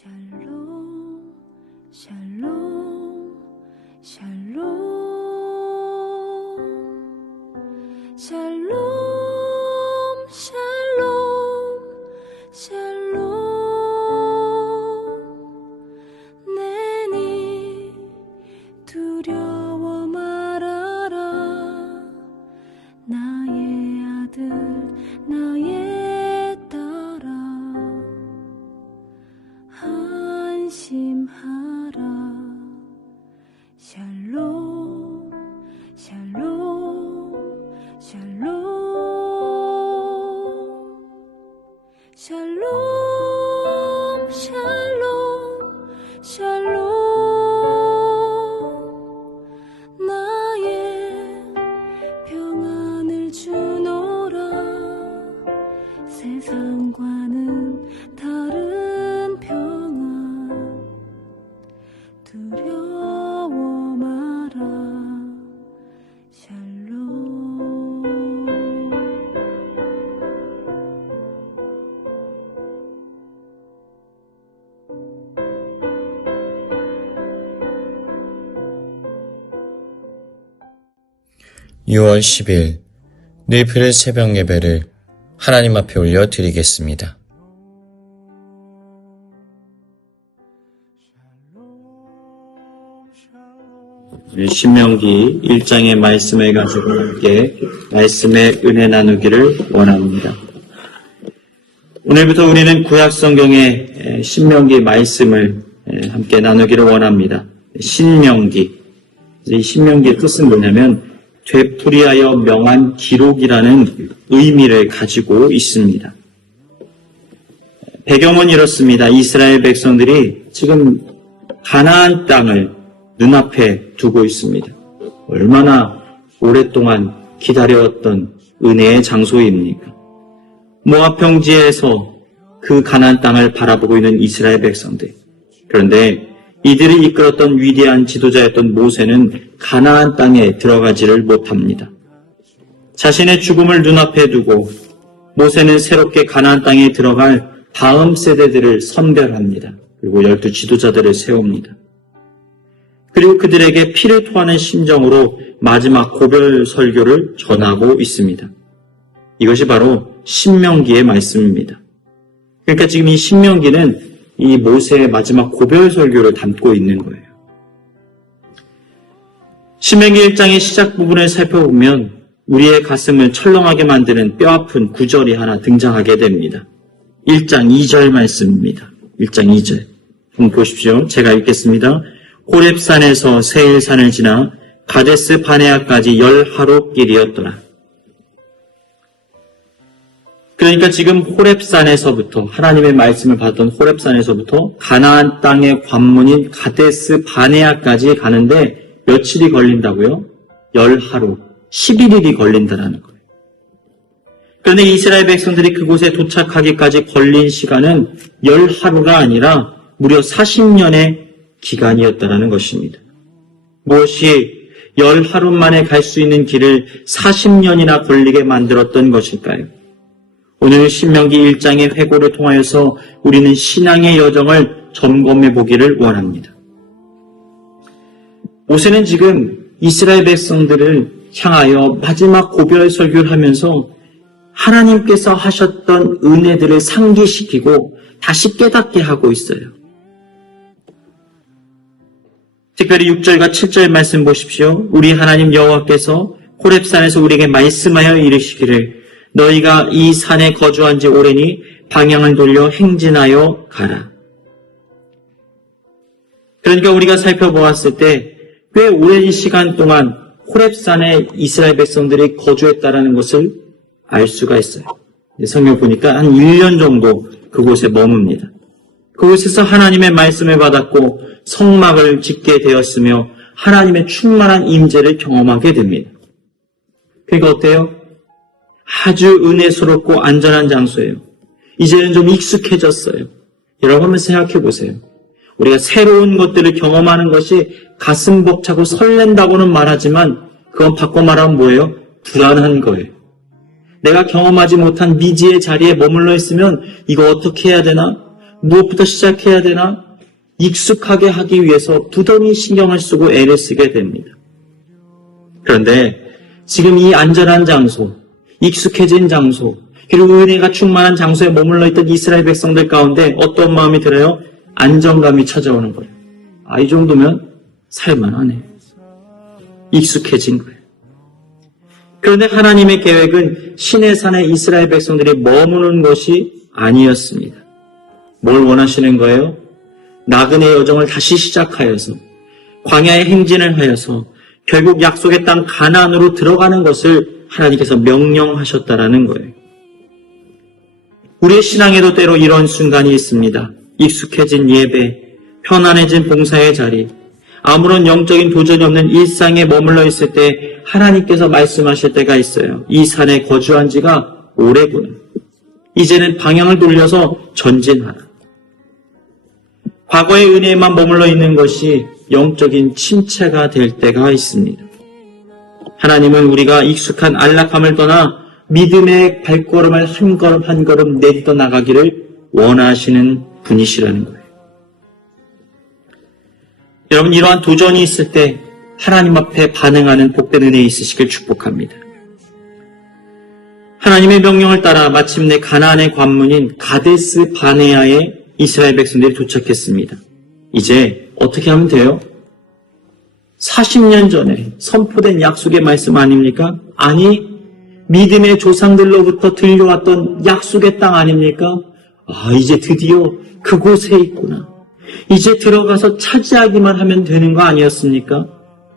샬롬 샬롬 샬롬 샬롬 샬롬 샬롬 내니 두려워 말아라 나의 아들 나의 딸아 안심하라 샬롬 샬롬 샬롬 샬롬 샬롬 샬롬 나의 평안을 주노라 세상과는 다른 평안 두려워 마라 샬롬 6월 10일 뇌필 새벽 예배를 하나님 앞에 올려 드리겠습니다. 신명기 1장의 말씀을 가지고 함께 말씀의 은혜 나누기를 원합니다. 오늘부터 우리는 구약성경의 신명기 말씀을 함께 나누기를 원합니다. 신명기. 이 신명기의 뜻은 뭐냐면 되풀이하여 명한 기록이라는 의미를 가지고 있습니다. 배경은 이렇습니다. 이스라엘 백성들이 지금 가나안 땅을 눈앞에 두고 있습니다. 얼마나 오랫동안 기다려왔던 은혜의 장소입니까? 모압 평지에서 그 가나안 땅을 바라보고 있는 이스라엘 백성들. 그런데 이들을 이끌었던 위대한 지도자였던 모세는 가나안 땅에 들어가지를 못합니다. 자신의 죽음을 눈앞에 두고 모세는 새롭게 가나안 땅에 들어갈 다음 세대들을 선별합니다. 그리고 12 지도자들을 세웁니다. 그리고 그들에게 피를 토하는 심정으로 마지막 고별 설교를 전하고 있습니다. 이것이 바로 신명기의 말씀입니다. 그러니까 지금 이 신명기는 이 모세의 마지막 고별 설교를 담고 있는 거예요. 신명기 1장의 시작 부분을 살펴보면 우리의 가슴을 철렁하게 만드는 뼈아픈 구절이 하나 등장하게 됩니다. 1장 2절 말씀입니다. 1장 2절. 한번 보십시오. 제가 읽겠습니다. 호렙산에서 세일산을 지나 가데스 바네아까지 10하루 길이었더라. 그러니까 지금 호렙산에서부터 하나님의 말씀을 받던 호렙산에서부터 가나안 땅의 관문인 가데스 바네아까지 가는데 며칠이 걸린다고요? 10하루, 11일이 걸린다라는 거예요. 그런데 이스라엘 백성들이 그곳에 도착하기까지 걸린 시간은 10하루가 아니라 무려 40년의 기간이었다라는 것입니다. 무엇이 10하루 만에 갈 수 있는 길을 40년이나 걸리게 만들었던 것일까요? 오늘 신명기 1장의 회고를 통하여서 우리는 신앙의 여정을 점검해 보기를 원합니다. 모세는 지금 이스라엘 백성들을 향하여 마지막 고별 설교를 하면서 하나님께서 하셨던 은혜들을 상기시키고 다시 깨닫게 하고 있어요. 특별히 6절과 7절 말씀 보십시오. 우리 하나님 여호와께서 호렙산에서 우리에게 말씀하여 이르시기를 너희가 이 산에 거주한 지 오래니 방향을 돌려 행진하여 가라. 그러니까 우리가 살펴보았을 때 꽤 오랜 시간 동안 호렙산에 이스라엘 백성들이 거주했다라는 것을 알 수가 있어요. 성경 보니까 한 1년 정도 그곳에 머뭅니다. 그곳에서 하나님의 말씀을 받았고 성막을 짓게 되었으며 하나님의 충만한 임재를 경험하게 됩니다. 그러니까 어때요? 아주 은혜스럽고 안전한 장소예요. 이제는 좀 익숙해졌어요. 여러분 한번 생각해 보세요. 우리가 새로운 것들을 경험하는 것이 가슴 벅차고 설렌다고는 말하지만 그건 바꿔 말하면 뭐예요? 불안한 거예요. 내가 경험하지 못한 미지의 자리에 머물러 있으면 이거 어떻게 해야 되나? 무엇부터 시작해야 되나? 익숙하게 하기 위해서 두덩이 신경을 쓰고 애를 쓰게 됩니다. 그런데 지금 이 안전한 장소, 익숙해진 장소, 그리고 은혜가 충만한 장소에 머물러 있던 이스라엘 백성들 가운데 어떤 마음이 들어요? 안정감이 찾아오는 거예요. 아, 이 정도면 살만하네. 익숙해진 거예요. 그런데 하나님의 계획은 시내산에 이스라엘 백성들이 머무는 것이 아니었습니다. 뭘 원하시는 거예요? 나그네 여정을 다시 시작하여서 광야의 행진을 하여서 결국 약속의 땅 가나안으로 들어가는 것을 하나님께서 명령하셨다라는 거예요. 우리의 신앙에도 때로 이런 순간이 있습니다. 익숙해진 예배, 편안해진 봉사의 자리, 아무런 영적인 도전이 없는 일상에 머물러 있을 때 하나님께서 말씀하실 때가 있어요. 이 산에 거주한 지가 오래구나. 이제는 방향을 돌려서 전진하라. 과거의 은혜에만 머물러 있는 것이 영적인 침체가 될 때가 있습니다. 하나님은 우리가 익숙한 안락함을 떠나 믿음의 발걸음을 한 걸음 한 걸음 내딛어 나가기를 원하시는 분이시라는 거예요. 여러분, 이러한 도전이 있을 때 하나님 앞에 반응하는 복된 은혜 있으시길 축복합니다. 하나님의 명령을 따라 마침내 가나안의 관문인 가데스 바네아에 이스라엘 백성들이 도착했습니다. 이제 어떻게 하면 돼요? 40년 전에 선포된 약속의 말씀 아닙니까? 아니, 믿음의 조상들로부터 들려왔던 약속의 땅 아닙니까? 아, 이제 드디어 그곳에 있구나. 이제 들어가서 차지하기만 하면 되는 거 아니었습니까?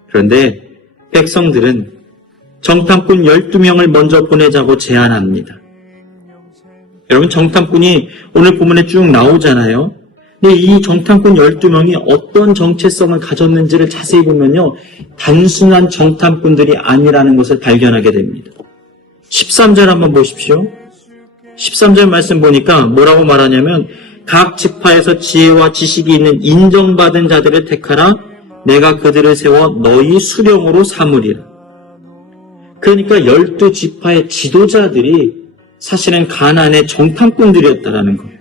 그런데 백성들은 정탐꾼 12명을 먼저 보내자고 제안합니다. 여러분, 정탐꾼이 오늘 본문에 쭉 나오잖아요. 근데 이 정탐꾼 12명이 어떤 정체성을 가졌는지를 자세히 보면요, 단순한 정탐꾼들이 아니라는 것을 발견하게 됩니다. 13절 한번 보십시오. 13절 말씀 보니까 뭐라고 말하냐면, 각 지파에서 지혜와 지식이 있는 인정받은 자들을 택하라. 내가 그들을 세워 너희 수령으로 삼으리라. 그러니까 12지파의 지도자들이 사실은 가나안의 정탐꾼들이었다라는 거예요.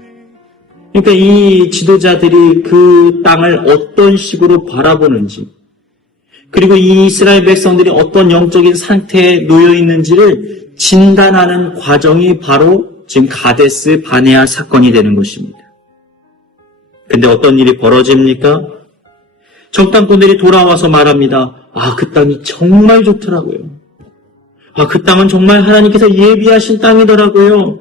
그러니까 이 지도자들이 그 땅을 어떤 식으로 바라보는지, 그리고 이 이스라엘 백성들이 어떤 영적인 상태에 놓여 있는지를 진단하는 과정이 바로 지금 가데스 바네아 사건이 되는 것입니다. 근데 어떤 일이 벌어집니까? 정탐꾼들이 돌아와서 말합니다. 아, 그 땅이 정말 좋더라고요. 아, 그 땅은 정말 하나님께서 예비하신 땅이더라고요.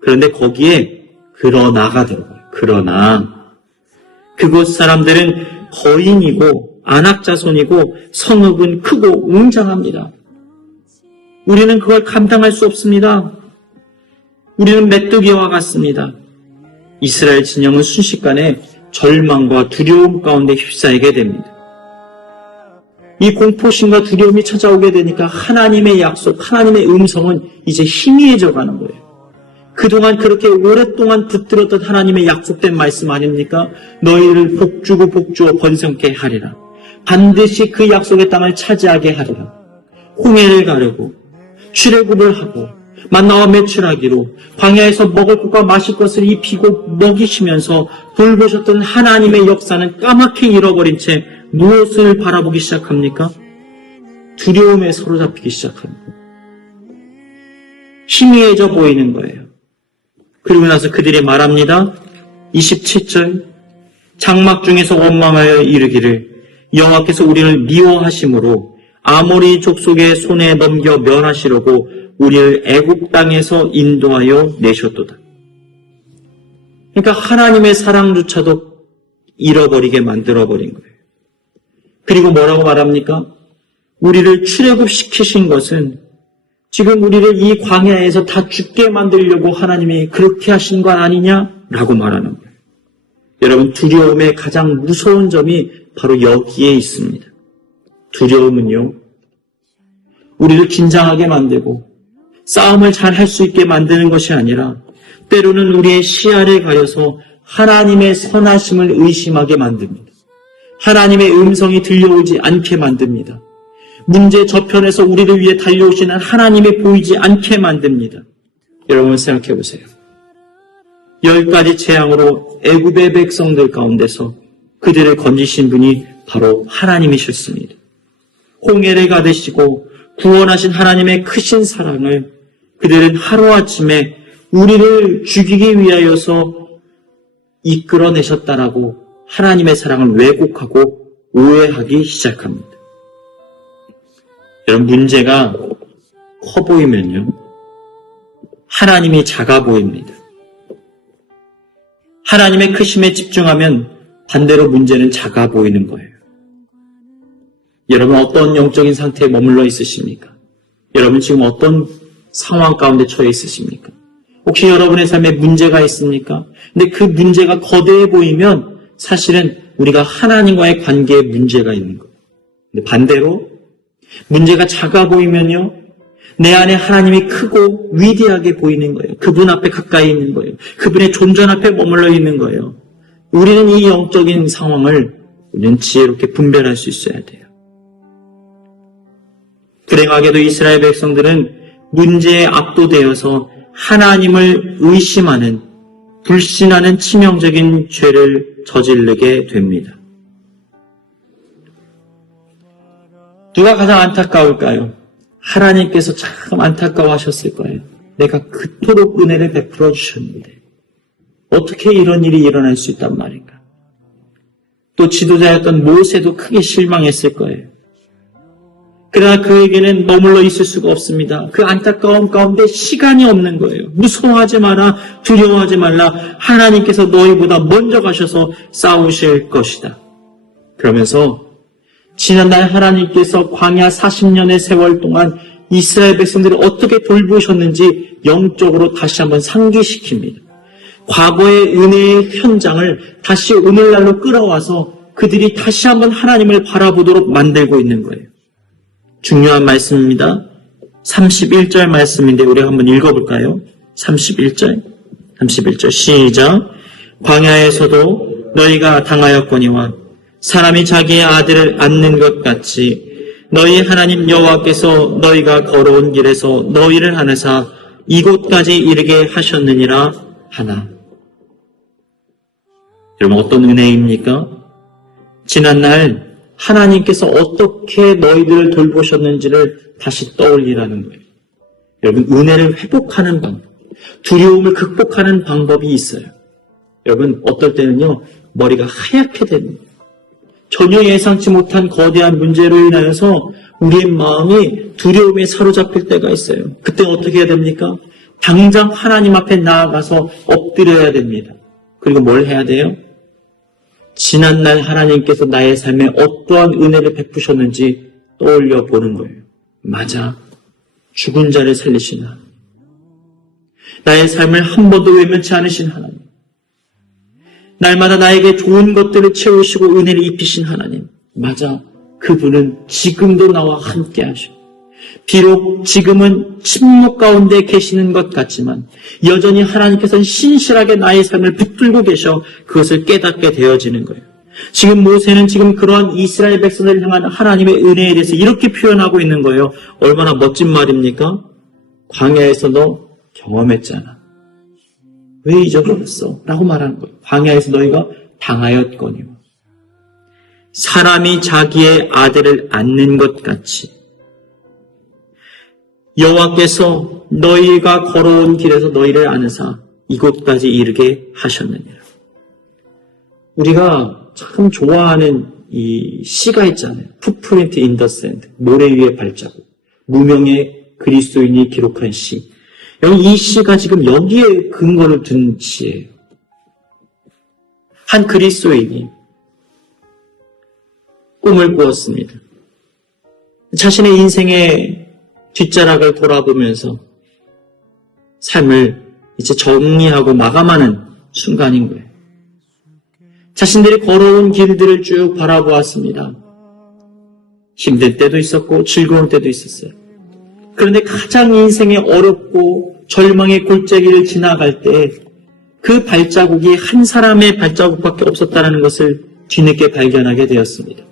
그런데 거기에 그러나가 들어가요. 그러나 그곳 사람들은 거인이고 안악자손이고 성읍은 크고 웅장합니다. 우리는 그걸 감당할 수 없습니다. 우리는 메뚜기와 같습니다. 이스라엘 진영은 순식간에 절망과 두려움 가운데 휩싸이게 됩니다. 이 공포심과 두려움이 찾아오게 되니까 하나님의 약속, 하나님의 음성은 이제 희미해져 가는 거예요. 그동안 그렇게 오랫동안 붙들었던 하나님의 약속된 말씀 아닙니까? 너희를 복주고 복주어 번성케 하리라. 반드시 그 약속의 땅을 차지하게 하리라. 홍해를 가르고 출애굽을 하고 만나와 매출하기로 광야에서 먹을 것과 마실 것을 입히고 먹이시면서 돌보셨던 하나님의 역사는 까맣게 잃어버린 채 무엇을 바라보기 시작합니까? 두려움에 사로잡히기 시작합니다. 희미해져 보이는 거예요. 그리고 나서 그들이 말합니다. 27절, 장막 중에서 원망하여 이르기를 여호와께서 우리를 미워하심으로 아모리 족속의 손에 넘겨 멸하시려고 우리를 애국 땅에서 인도하여 내셨도다. 그러니까 하나님의 사랑조차도 잃어버리게 만들어버린 거예요. 그리고 뭐라고 말합니까? 우리를 출애굽시키신 것은 지금 우리를 이 광야에서 다 죽게 만들려고 하나님이 그렇게 하신 거 아니냐라고 말하는 거예요. 여러분, 두려움의 가장 무서운 점이 바로 여기에 있습니다. 두려움은요, 우리를 긴장하게 만들고 싸움을 잘 할 수 있게 만드는 것이 아니라 때로는 우리의 시야를 가려서 하나님의 선하심을 의심하게 만듭니다. 하나님의 음성이 들려오지 않게 만듭니다. 문제 저편에서 우리를 위해 달려오시는 하나님이 보이지 않게 만듭니다. 여러분 생각해 보세요. 10가지 재앙으로 애굽의 백성들 가운데서 그들을 건지신 분이 바로 하나님이셨습니다. 홍해를 가르시고 구원하신 하나님의 크신 사랑을 그들은 하루아침에 우리를 죽이기 위하여서 이끌어내셨다라고 하나님의 사랑을 왜곡하고 오해하기 시작합니다. 여러분, 문제가 커 보이면요, 하나님이 작아 보입니다. 하나님의 크심에 집중하면 반대로 문제는 작아 보이는 거예요. 여러분, 어떤 영적인 상태에 머물러 있으십니까? 여러분, 지금 어떤 상황 가운데 처해 있으십니까? 혹시 여러분의 삶에 문제가 있습니까? 근데 그 문제가 거대해 보이면 사실은 우리가 하나님과의 관계에 문제가 있는 거예요. 근데 반대로 문제가 작아 보이면요, 내 안에 하나님이 크고 위대하게 보이는 거예요. 그분 앞에 가까이 있는 거예요. 그분의 존전 앞에 머물러 있는 거예요. 우리는 이 영적인 상황을 우리는 지혜롭게 분별할 수 있어야 돼요. 불행하게도 이스라엘 백성들은 문제에 압도되어서 하나님을 의심하는, 불신하는 치명적인 죄를 저지르게 됩니다. 누가 가장 안타까울까요? 하나님께서 참 안타까워하셨을 거예요. 내가 그토록 은혜를 베풀어 주셨는데 어떻게 이런 일이 일어날 수 있단 말인가? 또 지도자였던 모세도 크게 실망했을 거예요. 그러나 그에게는 머물러 있을 수가 없습니다. 그 안타까움 가운데 시간이 없는 거예요. 무서워하지 마라, 두려워하지 말라. 하나님께서 너희보다 먼저 가셔서 싸우실 것이다. 그러면서 지난날 하나님께서 광야 40년의 세월 동안 이스라엘 백성들을 어떻게 돌보셨는지 영적으로 다시 한번 상기시킵니다. 과거의 은혜의 현장을 다시 오늘날로 끌어와서 그들이 다시 한번 하나님을 바라보도록 만들고 있는 거예요. 중요한 말씀입니다. 31절 말씀인데 우리가 한번 읽어볼까요? 31절 시작. 광야에서도 너희가 당하였거니와 사람이 자기의 아들을 안는 것 같이 너희 하나님 여호와께서 너희가 걸어온 길에서 너희를 하내사 이곳까지 이르게 하셨느니라 하나. 여러분, 어떤 은혜입니까? 지난날 하나님께서 어떻게 너희들을 돌보셨는지를 다시 떠올리라는 거예요. 여러분, 은혜를 회복하는 방법, 두려움을 극복하는 방법이 있어요. 여러분, 어떨 때는요, 머리가 하얗게 되는 거예요. 전혀 예상치 못한 거대한 문제로 인하여서 우리의 마음이 두려움에 사로잡힐 때가 있어요. 그때 어떻게 해야 됩니까? 당장 하나님 앞에 나아가서 엎드려야 됩니다. 그리고 뭘 해야 돼요? 지난날 하나님께서 나의 삶에 어떠한 은혜를 베푸셨는지 떠올려 보는 거예요. 맞아. 죽은 자를 살리신 하나님. 나의 삶을 한 번도 외면치 않으신 하나님. 날마다 나에게 좋은 것들을 채우시고 은혜를 입히신 하나님. 맞아. 그분은 지금도 나와 함께 하셔. 비록 지금은 침묵 가운데 계시는 것 같지만 여전히 하나님께서는 신실하게 나의 삶을 붙들고 계셔 그것을 깨닫게 되어지는 거예요. 지금 모세는 지금 그러한 이스라엘 백성을 향한 하나님의 은혜에 대해서 이렇게 표현하고 있는 거예요. 얼마나 멋진 말입니까? 광야에서 너 경험했잖아. 왜 잊어버렸어? 라고 말하는 거예요. 광야에서 너희가 당하였거니와 사람이 자기의 아들을 안는 것 같이 여호와께서 너희가 걸어온 길에서 너희를 안으사 이곳까지 이르게 하셨느니라. 우리가 참 좋아하는 이 시가 있잖아요. 풋프린트 인 더 샌드, 모래 위의 발자국. 무명의 그리스도인이 기록한 시. 여러분, 이 시가 지금 여기에 근거를 둔 시예요. 한 그리스도인이 꿈을 꾸었습니다. 자신의 인생의 뒷자락을 돌아보면서 삶을 이제 정리하고 마감하는 순간인 거예요. 자신들이 걸어온 길들을 쭉 바라보았습니다. 힘든 때도 있었고 즐거운 때도 있었어요. 그런데 가장 인생에 어렵고 절망의 골짜기를 지나갈 때 그 발자국이 한 사람의 발자국밖에 없었다는 것을 뒤늦게 발견하게 되었습니다.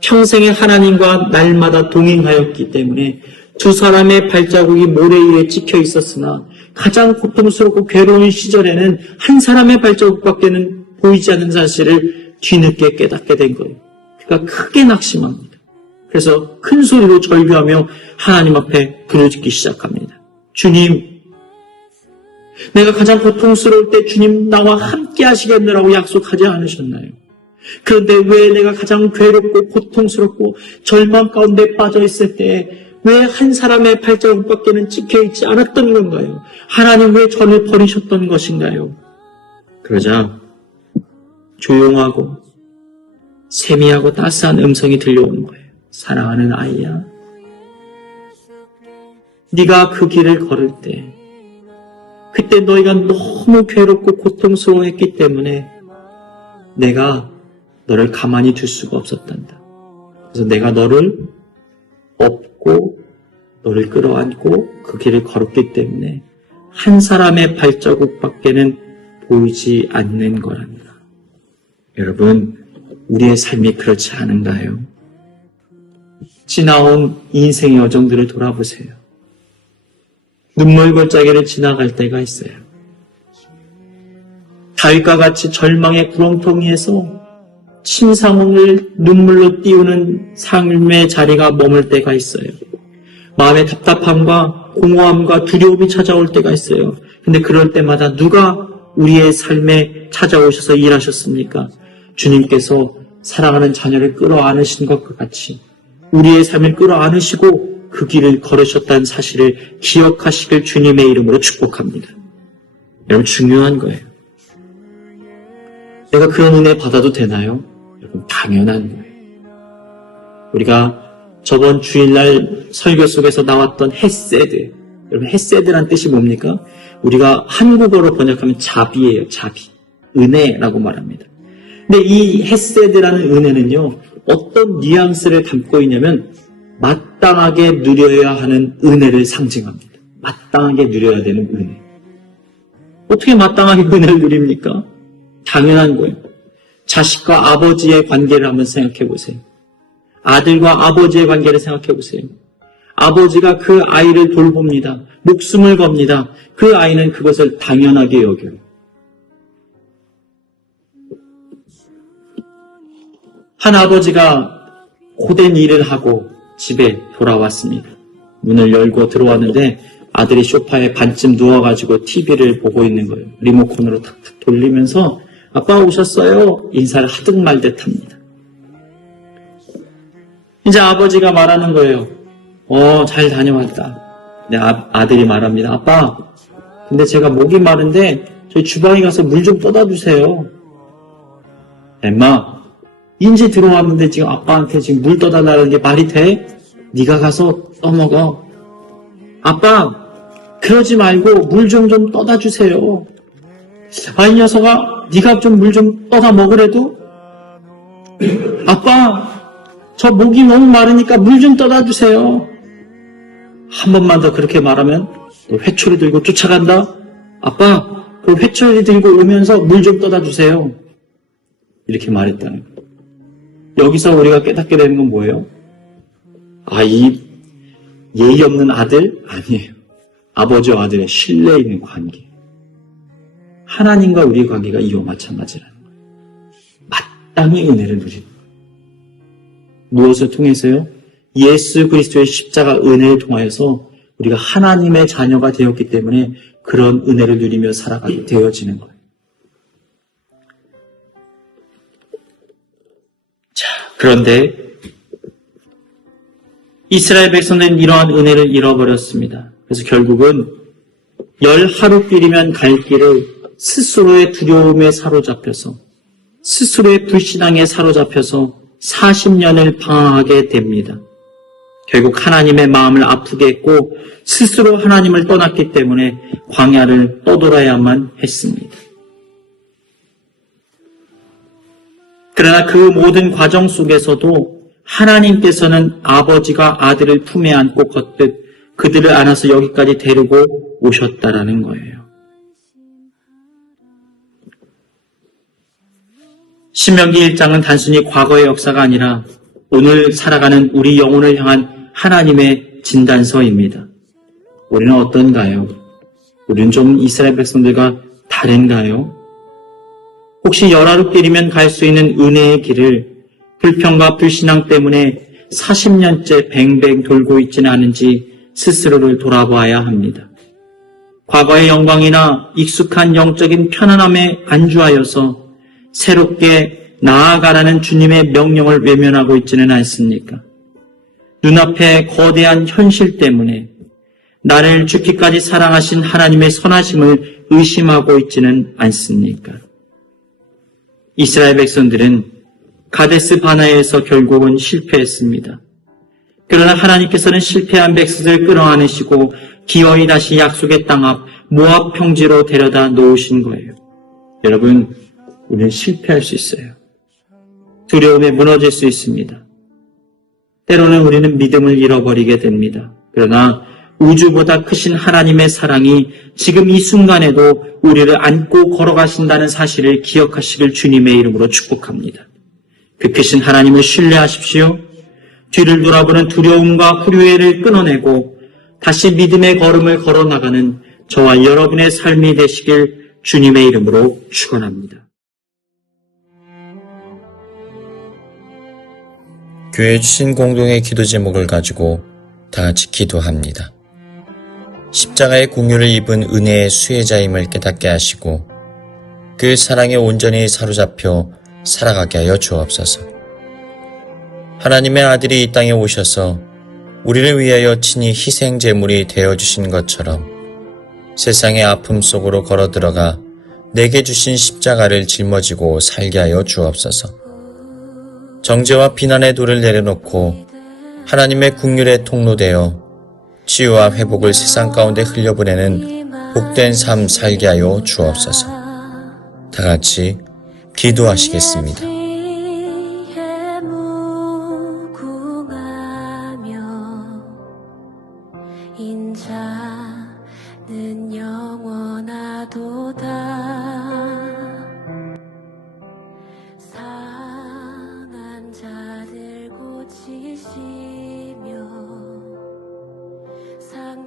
평생에 하나님과 날마다 동행하였기 때문에 두 사람의 발자국이 모래 위에 찍혀 있었으나 가장 고통스럽고 괴로운 시절에는 한 사람의 발자국밖에는 보이지 않는 사실을 뒤늦게 깨닫게 된 거예요. 그가 크게 낙심합니다. 그래서 큰 소리로 절규하며 하나님 앞에 부르짖기 시작합니다. 주님, 내가 가장 고통스러울 때 주님 나와 함께 하시겠느라고 약속하지 않으셨나요? 그런데 왜 내가 가장 괴롭고 고통스럽고 절망 가운데 빠져 있을 때 왜 한 사람의 발자국밖에는 찍혀있지 않았던 건가요? 하나님 왜 저를 버리셨던 것인가요? 그러자 조용하고 세미하고 따스한 음성이 들려오는 거예요. 사랑하는 아이야, 네가 그 길을 걸을 때 그때 너희가 너무 괴롭고 고통스러워했기 때문에 내가 너를 가만히 둘 수가 없었단다. 그래서 내가 너를 업고 너를 끌어안고 그 길을 걸었기 때문에 한 사람의 발자국밖에는 보이지 않는 거란다. 여러분, 우리의 삶이 그렇지 않은가요? 지나온 인생의 여정들을 돌아보세요. 눈물 골짜기를 지나갈 때가 있어요. 다윗과 같이 절망의 구렁텅이에서 침상을 눈물로 띄우는 삶의 자리가 머물 때가 있어요. 마음의 답답함과 공허함과 두려움이 찾아올 때가 있어요. 근데 그럴 때마다 누가 우리의 삶에 찾아오셔서 일하셨습니까? 주님께서 사랑하는 자녀를 끌어안으신 것과 같이 우리의 삶을 끌어안으시고 그 길을 걸으셨다는 사실을 기억하시길 주님의 이름으로 축복합니다. 여러분, 중요한 거예요. 내가 그런 은혜 받아도 되나요? 여러분, 당연한 거예요. 우리가 저번 주일날 설교 속에서 나왔던 헤세드, 여러분, 헤세드란 뜻이 뭡니까? 우리가 한국어로 번역하면 자비예요. 자비, 은혜라고 말합니다. 근데 이 헤세드라는 은혜는요, 어떤 뉘앙스를 담고 있냐면 마땅하게 누려야 하는 은혜를 상징합니다. 마땅하게 누려야 되는 은혜. 어떻게 마땅하게 은혜를 누립니까? 당연한 거예요. 자식과 아버지의 관계를 한번 생각해 보세요. 아들과 아버지의 관계를 생각해 보세요. 아버지가 그 아이를 돌봅니다. 목숨을 겁니다. 그 아이는 그것을 당연하게 여겨요. 한 아버지가 고된 일을 하고 집에 돌아왔습니다. 문을 열고 들어왔는데 아들이 소파에 반쯤 누워가지고 TV를 보고 있는 거예요. 리모컨으로 탁탁 돌리면서 아빠 오셨어요? 인사를 하듯 말듯 합니다. 이제 아버지가 말하는 거예요. 잘 다녀왔다. 근데 아들이 말합니다. 아빠, 근데 제가 목이 마른데 저희 주방에 가서 물 좀 떠다 주세요. 엠마, 인제 들어왔는데 지금 아빠한테 지금 물 떠다 달라는 게 말이 돼? 네가 가서 떠먹어. 아빠, 그러지 말고 물 좀 떠다 주세요. 이 녀석아, 네가 좀 물 좀 떠다 먹으래도? 아빠, 저 목이 너무 마르니까 물 좀 떠다 주세요. 한 번만 더 그렇게 말하면 또 회초리 들고 쫓아간다. 아빠, 그 회초리 들고 오면서 물 좀 떠다 주세요. 이렇게 말했다는 거예요. 여기서 우리가 깨닫게 되는 건 뭐예요? 이 예의 없는 아들? 아니에요. 아버지와 아들의 신뢰 있는 관계. 하나님과 우리의 관계가 이와 마찬가지라는 거예요. 마땅히 은혜를 누리는 거예요. 무엇을 통해서요? 예수 그리스도의 십자가 은혜를 통하여서 우리가 하나님의 자녀가 되었기 때문에 그런 은혜를 누리며 살아가게 되어지는 거예요. 자, 그런데 이스라엘 백성들은 이러한 은혜를 잃어버렸습니다. 그래서 결국은 10하루길이면 갈 길을 스스로의 두려움에 사로잡혀서 스스로의 불신앙에 사로잡혀서 40년을 방황하게 됩니다. 결국 하나님의 마음을 아프게 했고 스스로 하나님을 떠났기 때문에 광야를 떠돌아야만 했습니다. 그러나 그 모든 과정 속에서도 하나님께서는 아버지가 아들을 품에 안고 걷듯 그들을 안아서 여기까지 데리고 오셨다라는 거예요. 신명기 1장은 단순히 과거의 역사가 아니라 오늘 살아가는 우리 영혼을 향한 하나님의 진단서입니다. 우리는 어떤가요? 우리는 좀 이스라엘 백성들과 다른가요? 혹시 열하루 길이면 갈 수 있는 은혜의 길을 불평과 불신앙 때문에 40년째 뱅뱅 돌고 있지는 않은지 스스로를 돌아봐야 합니다. 과거의 영광이나 익숙한 영적인 편안함에 안주하여서 새롭게 나아가라는 주님의 명령을 외면하고 있지는 않습니까? 눈앞에 거대한 현실 때문에 나를 죽기까지 사랑하신 하나님의 선하심을 의심하고 있지는 않습니까? 이스라엘 백성들은 가데스 바나에서 결국은 실패했습니다. 그러나 하나님께서는 실패한 백성들을 끌어안으시고 기어이 다시 약속의 땅 앞 모압 평지로 데려다 놓으신 거예요. 여러분, 우리는 실패할 수 있어요. 두려움에 무너질 수 있습니다. 때로는 우리는 믿음을 잃어버리게 됩니다. 그러나 우주보다 크신 하나님의 사랑이 지금 이 순간에도 우리를 안고 걸어가신다는 사실을 기억하시길 주님의 이름으로 축복합니다. 그 크신 하나님을 신뢰하십시오. 뒤를 돌아보는 두려움과 후회를 끊어내고 다시 믿음의 걸음을 걸어나가는 저와 여러분의 삶이 되시길 주님의 이름으로 축원합니다. 교회에 주신 공동의 기도 제목을 가지고 다 같이 기도합니다. 십자가의 공유를 입은 은혜의 수혜자임을 깨닫게 하시고 그 사랑에 온전히 사로잡혀 살아가게 하여 주옵소서. 하나님의 아들이 이 땅에 오셔서 우리를 위하여 친히 희생 제물이 되어주신 것처럼 세상의 아픔 속으로 걸어 들어가 내게 주신 십자가를 짊어지고 살게 하여 주옵소서. 정죄와 비난의 돌을 내려놓고 하나님의 긍휼의 통로되어 치유와 회복을 세상 가운데 흘려보내는 복된 삶 살게 하여 주옵소서. 다 같이 기도하시겠습니다. 인자는 영원하도다. 상한 자들 고치시며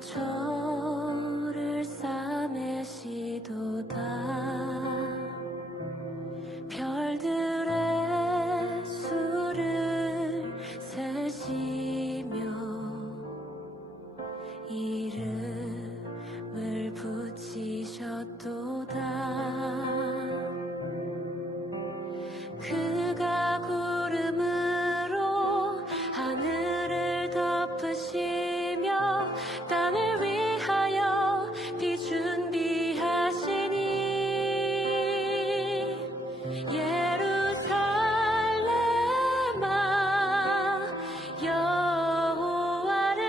상처를 싸매시도다. 별들의 수를 세시며 이름을 붙이셨도다. 그가 구름으로 하늘을 덮으시며 땅을 위하여 비 준비하시니 예루살렘아 여호와를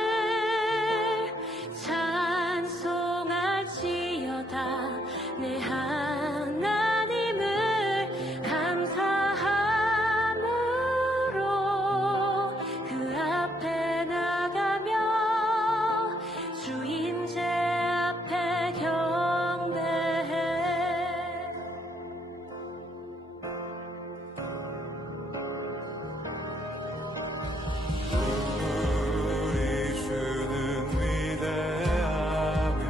찬송할지어다. 내 하나님을 감사함으로 그 앞에 나가며 주인제 앞에 경배해. 우리 주는 위대하며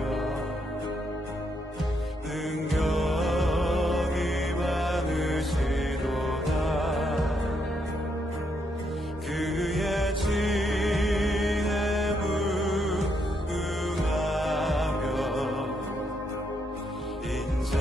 능력이 많으시도다. 그의 지혜 무궁하며 인자